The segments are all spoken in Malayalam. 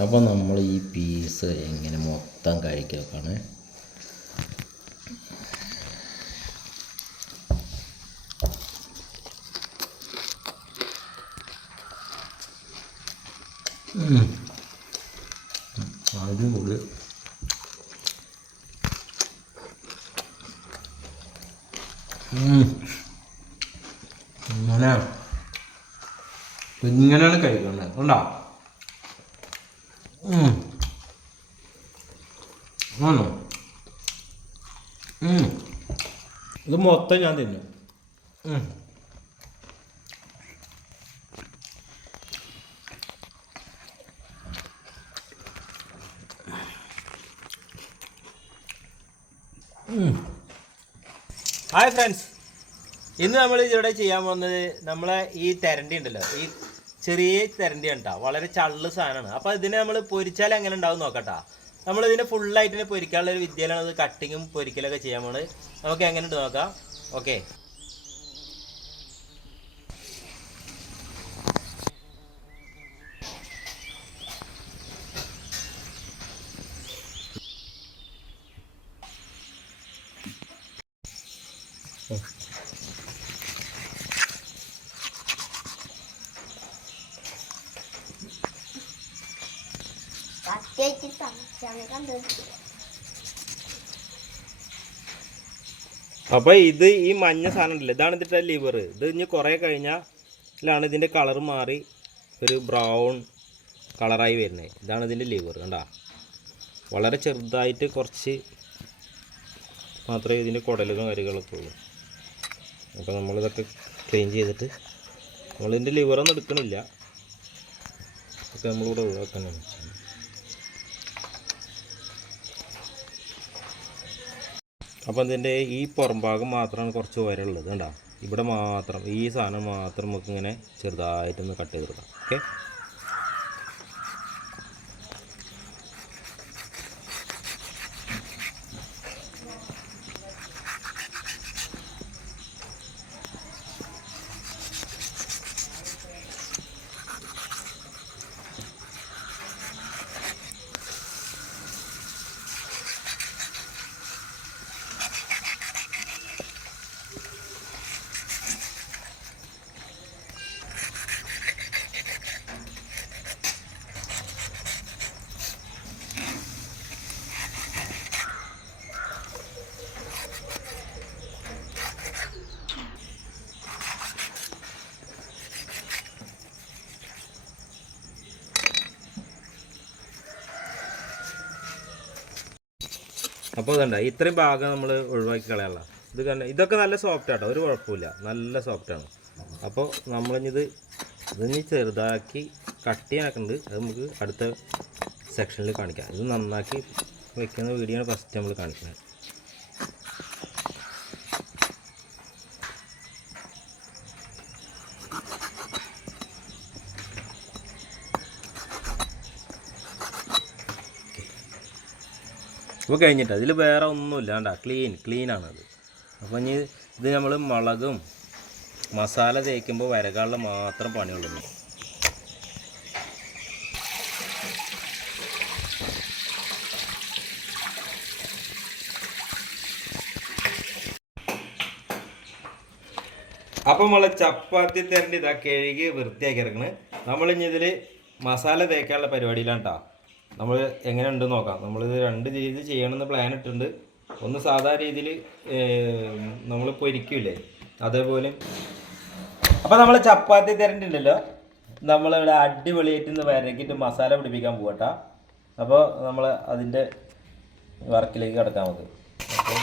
അപ്പോൾ നമ്മൾ ഈ പീസ് എങ്ങനെ മൊത്തം കഴിക്കാണ് അടിപൊളി. ഇങ്ങനെ. ഇങ്ങനെയാണ് കഴിക്കേണ്ടത്. ഉണ്ടോ. ആണോ. ഇത് മൊത്തം ഞാൻ തിന്നു. ഹായ് ഫ്രണ്ട്സ് ഇന്ന് നമ്മൾ ഇവിടെ ചെയ്യാൻ പോകുന്നത് നമ്മളെ ഈ തെരണ്ടി ഉണ്ടല്ലോ ഈ ചെറിയ തെരണ്ടി ഉണ്ടാ വളരെ ചള്ള് സാധനമാണ് അപ്പോൾ ഇതിനെ നമ്മൾ പൊരിച്ചാൽ എങ്ങനെ ഉണ്ടാവും നോക്കട്ടാ. നമ്മൾ ഇതിനെ ഫുള്ളായിട്ട് പൊരിക്കാനുള്ള ഒരു വിദ്യയിലാണ് അത് കട്ടിങ്ങും പൊരിക്കലൊക്കെ ചെയ്യാൻ പോണത്. നമുക്ക് എങ്ങനെ ഉണ്ട് നോക്കാം. ഓക്കെ അപ്പോൾ ഇത് ഈ മഞ്ഞ സാധനം ഉണ്ടല്ലോ ഇതാണ് ഇതിന്റെ ലിവർ ഇത് ഇനി കുറെ കഴിഞ്ഞാലാണ് ഇതിന്റെ കളർ മാറി ഒരു ബ്രൗൺ കളറായി വരുന്നത് ഇതാണ് ഇതിന്റെ ലിവർ കണ്ടാ? വളരെ ചെറുതായിട്ട് കുറച്ച് മാത്രമേ ഇതിന്റെ കുടലുകളും കാര്യങ്ങളൊക്കെ ഉള്ളൂ. അപ്പോൾ നമ്മളിതൊക്കെ ക്ലീൻ ചെയ്തിട്ട് നമ്മളിതിന്റെ ലിവറൊന്നും എടുക്കണില്ല. ഇതൊക്കെ നമ്മളിവിടെ ഒഴിവാക്കാനാണ്. അപ്പം ഇതിന്റെ ഈ പുറം ഭാഗം മാത്രമാണ് കുറച്ച് ഉയരമുള്ളത് കണ്ടോ? ഇവിടെ മാത്രം ഈ സാധനം മാത്രം നമുക്ക് ഇങ്ങനെ ചെറുതായിട്ടൊന്ന് കട്ട് ചെയ്തെടുക്കാം ഓക്കെ അപ്പോൾ ഇതുണ്ട ഇത്രയും ഭാഗം നമ്മൾ ഒഴിവാക്കി കളയാനുള്ള. ഇത് കണ്ട ഇതൊക്കെ നല്ല സോഫ്റ്റ് ആട്ടോ ഒരു കുഴപ്പമില്ല. നല്ല സോഫ്റ്റാണ് അപ്പോൾ നമ്മളിത് ഇതിന് ചെറുതാക്കി കട്ട് ചെയ്യാനൊക്കെ അത് നമുക്ക് അടുത്ത സെക്ഷനിൽ കാണിക്കാം. ഇത് നന്നാക്കി വെക്കുന്ന വീഡിയോ ആണ് ഫസ്റ്റ് നമ്മൾ കാണിക്കുന്നത്. അപ്പോൾ കഴിഞ്ഞിട്ട് അതിൽ വേറെ ഒന്നുമില്ല. കണ്ട? ക്ലീൻ ക്ലീനാണത് അപ്പോൾ ഇനി ഇത് നമ്മൾ മുളകും മസാല തേക്കുമ്പോൾ വരകാളിൽ മാത്രം പണിയുള്ളൂ. അപ്പം നമ്മൾ ചപ്പാത്തി തരണ്ടി ഇതാ കഴുകി വൃത്തിയാക്കി ഇറങ്ങണ് നമ്മളിഞ്ഞിതിൽ മസാല തേക്കാനുള്ള പരിപാടിയിലാണ് കേട്ടോ നമ്മൾ എങ്ങനെയുണ്ട് നോക്കാം. നമ്മളിത് രണ്ട് രീതി ചെയ്യണമെന്ന് പ്ലാൻ ഇട്ടിട്ടുണ്ട്. ഒന്ന് സാധാ രീതിയിൽ നമ്മൾ പൊരിക്കൂലേ അതേപോലെ. അപ്പം നമ്മൾ ചപ്പാത്തി തരണ്ടില്ലല്ലോ? നമ്മളിവിടെ അടിപൊളിയായിട്ട് ഇന്ന് വരക്കിയിട്ട് മസാല പിടിപ്പിക്കാൻ പോകട്ടോ അപ്പോൾ നമ്മൾ അതിന്റെ വർക്കിലേക്ക് കിടക്കാം നമുക്ക്. അപ്പോൾ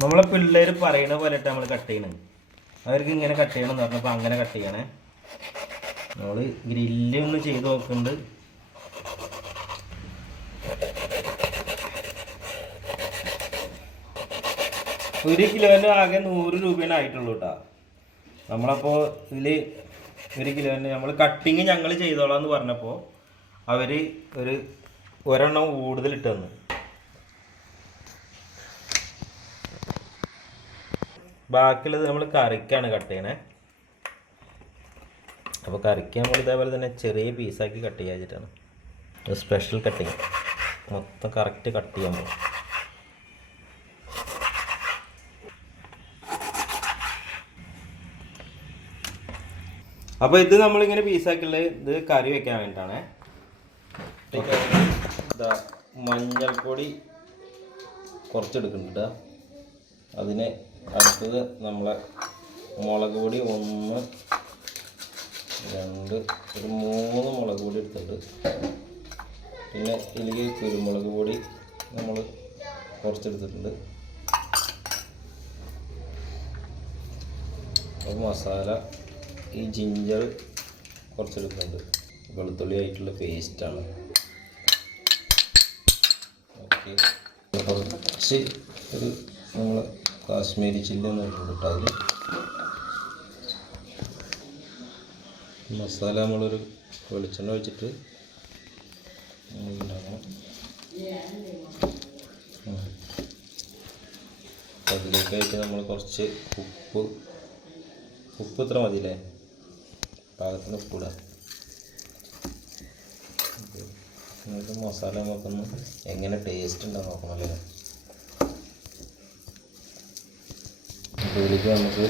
നമ്മളെ പിള്ളേർ പറയണ പോലെ നമ്മൾ കട്ട് ചെയ്യണം അവർക്ക് ഇങ്ങനെ കട്ട് ചെയ്യണം എന്ന് പറഞ്ഞപ്പോൾ അങ്ങനെ കട്ട് ചെയ്യണേ. നമ്മൾ ഗ്രില്ല് ഒന്ന് ചെയ്ത് നോക്കുന്നുണ്ട് ഒരു കിലോന്റെ ആകെ നൂറ് രൂപയാണ് ആയിട്ടുള്ളൂ കേട്ടോ നമ്മളപ്പോൾ ഇതിൽ ഒരു കിലോന്റെ നമ്മൾ കട്ടിങ് ഞങ്ങൾ ചെയ്തോളാം എന്ന് പറഞ്ഞപ്പോൾ അവർ ഒരു ഒരെണ്ണം കൂടുതൽ ഇട്ട് തന്നു. ബാക്കിയുള്ളത് നമ്മൾ കറിക്കാണ് കട്ട് ചെയ്യണേ. അപ്പോൾ കറിക്ക് നമ്മൾ ഇതേപോലെ തന്നെ ചെറിയ പീസാക്കി കട്ട് ചെയ്യാൻ വെച്ചിട്ടാണ്. സ്പെഷ്യൽ കട്ടിങ് മൊത്തം കറക്റ്റ് കട്ട് ചെയ്യാൻ പോകും അപ്പോൾ ഇത് നമ്മളിങ്ങനെ പീസാക്കിയുള്ളത് ഇത് കറി വെക്കാൻ വേണ്ടിയിട്ടാണ്. മഞ്ഞൾപ്പൊടി കുറച്ചെടുക്കുന്നുണ്ട് അതിന് അടുത്തത് നമ്മളെ മുളക് പൊടി ഒന്ന് രണ്ട് ഒരു മൂന്ന് മുളക് പൊടി എടുത്തിട്ടുണ്ട് പിന്നെ ഇതിലേക്ക് കുരുമുളക് പൊടി നമ്മൾ കുറച്ചെടുത്തിട്ടുണ്ട്. മസാല ഈ ജിഞ്ചർ കുറച്ചെടുക്കുന്നുണ്ട് വെളുത്തുള്ളി ആയിട്ടുള്ള പേസ്റ്റാണ് ഓക്കെ കുറച്ച് ഒരു നമ്മൾ കാശ്മീരി ചില്ലി ഒന്ന് ഇട്ടിട്ട് അതിൽ മസാല നമ്മളൊരു വെളിച്ചെണ്ണ വെച്ചിട്ട്. അതിലേക്കായിട്ട് നമ്മൾ കുറച്ച് ഉപ്പ് ഉപ്പ് ഇത്ര മതിയില്ലേ? പാകത്തിന് ഉപ്പിടുക എന്നിട്ട് മസാല നമുക്കൊന്ന് എങ്ങനെ ടേസ്റ്റ് ഉണ്ടാകും നോക്കണം അല്ലേ? ഇതിലേക്ക് നമുക്ക്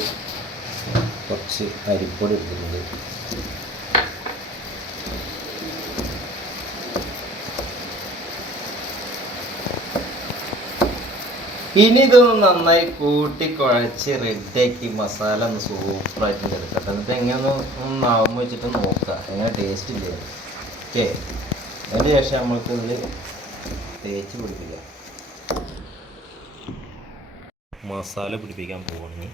കുറച്ച് അരിപ്പൊടി എടുത്തിട്ടുണ്ട് ഇനി ഇതൊന്ന് നന്നായി കൂട്ടി കുഴച്ച് റെഡിയാക്കി മസാല ഒന്ന് സൂപ്പറായിട്ട് എടുക്കട്ടെ. എന്നിട്ട് എങ്ങനെ ഒന്ന് ആവുമ്പോൾ വെച്ചിട്ട് നോക്കുക എങ്ങനെ ടേസ്റ്റ് ഇല്ലേ? ഓക്കെ അതിന് ശേഷം നമ്മൾക്ക് ഇതിൽ തേച്ച് പിടിപ്പിക്കാം. മസാല പിടിപ്പിക്കാൻ പോകണേ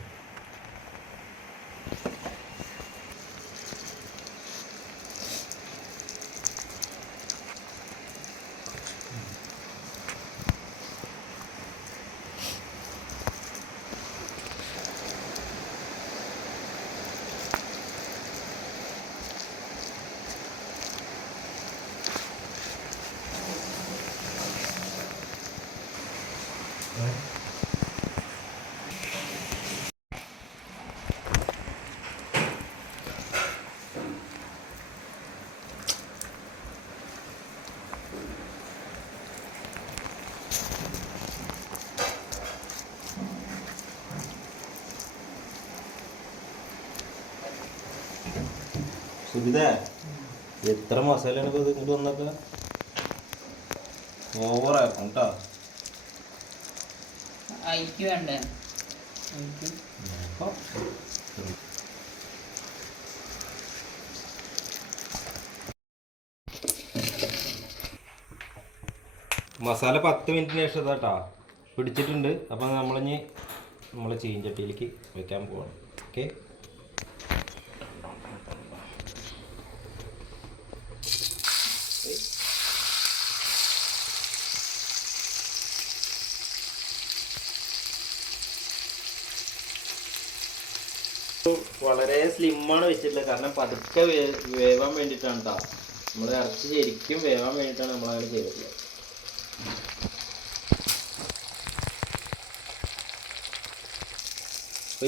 സുബിത എത്ര മസാലയാണ് ഇപ്പോൾ ഇത് ഇങ്ങോട്ട് വന്നൊക്കെ ഓവറാക്കും കേട്ടോ വേണ്ടേ? മസാല പത്ത് മിനിറ്റിന് ശേഷം ഇതാട്ടാ. പിടിച്ചിട്ടുണ്ട്. അപ്പം നമ്മളിനി നമ്മൾ ചീഞ്ചട്ടിയിലേക്ക് വെക്കാൻ പോവാണ്. ഓക്കെ വളരെ സ്ലിമ്മാണ് വെച്ചിട്ടുള്ളത്. കാരണം പതുക്കെ വേവാൻ വേണ്ടിയിട്ടാണ് കേട്ടോ നമ്മൾ ഇറച്ചി ശരിക്കും വേവാൻ വേണ്ടിയിട്ടാണ് നമ്മളങ്ങനെ ചെയ്തിട്ടുള്ളത്.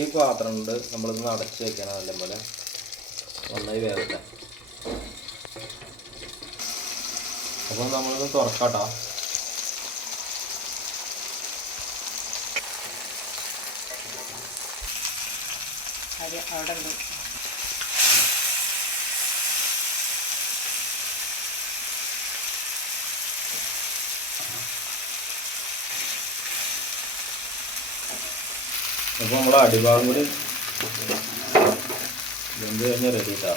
ഈ പാത്രം കൊണ്ട് നമ്മളിന്ന് അടച്ച് വെക്കണം നല്ലപോലെ. നന്നായി വേവട്ടെ. അപ്പം നമ്മളിത് തുറക്കാട്ടോ അത് അവിടെ ഉണ്ട് അപ്പോൾ നമ്മുടെ അടിഭാഗം കൂടി വെന്ത് കഴിഞ്ഞാൽ റെഡി ഇട്ടാ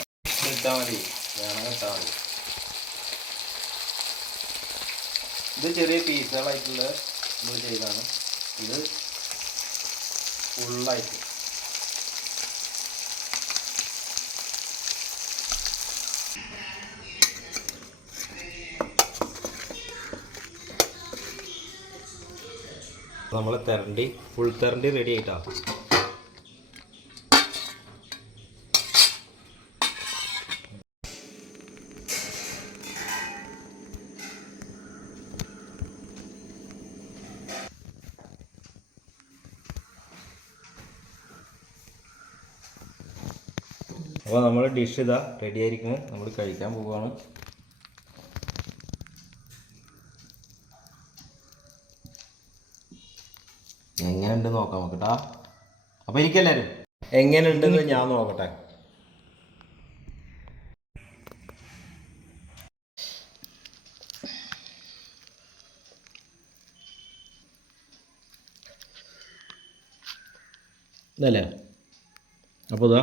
ഇട്ടാൽ മതി. വേണമെങ്കിൽ ഇട്ടാൽ മതി. ഇത് ചെറിയ പീസുകളായിട്ടുള്ള നമ്മൾ ചെയ്താണ്. ഇത് ഫുള്ളായിട്ട് നമ്മൾ തെരണ്ടി ഫുൾ തെരണ്ടി റെഡി ആയിട്ടാ. അപ്പോൾ നമ്മൾ ഡിഷ് ഇതാ റെഡി ആയിരിക്കുന്നത് നമ്മൾ കഴിക്കാൻ പോവുകയാണ് നോക്കാം നോക്കട്ടാ അപ്പോൾ ഇരിക്കല്ലാരും. എങ്ങനെയുണ്ടെന്ന് ഞാൻ നോക്കട്ടെ. ഇതല്ലേ? അപ്പോൾ ഇതാ.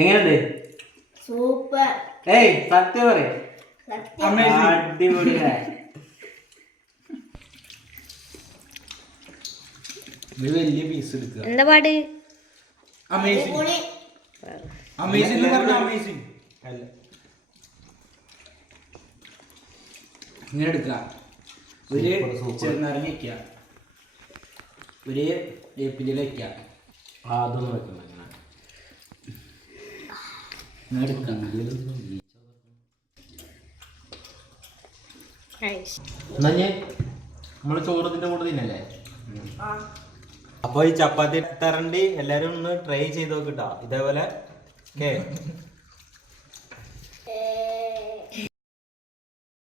എങ്ങനെയുണ്ട്? സൂപ്പർ ഏയ് സത്യം പറയും. സത്യം. അടിപൊളിയായി. വലിയ പീസ് എടുക്കുക. എന്താ പാട്? അമേസിങ് പൊളി അമേസിംഗ് അമേസിംഗ് അല്ല. ഇങ്ങനെ എടുക്കുക ഒരു ചെറുനാരങ്ങ വയ്ക്കുക ഒരു വേപ്പില വയ്ക്കുക അതൊന്നും വെക്കണം അങ്ങനെ. ഇങ്ങനെ എടുക്കുക എന്നാ നമ്മൾ ചോറത്തിന്റെ കൂടെ തിന്നല്ലേ? അപ്പോൾ ഈ ചപ്പാത്തി തരണ്ടി എല്ലാരും ഒന്ന് ട്രൈ ചെയ്ത് നോക്കിട്ടോ ഇതേപോലെ ഓക്കെ ഏ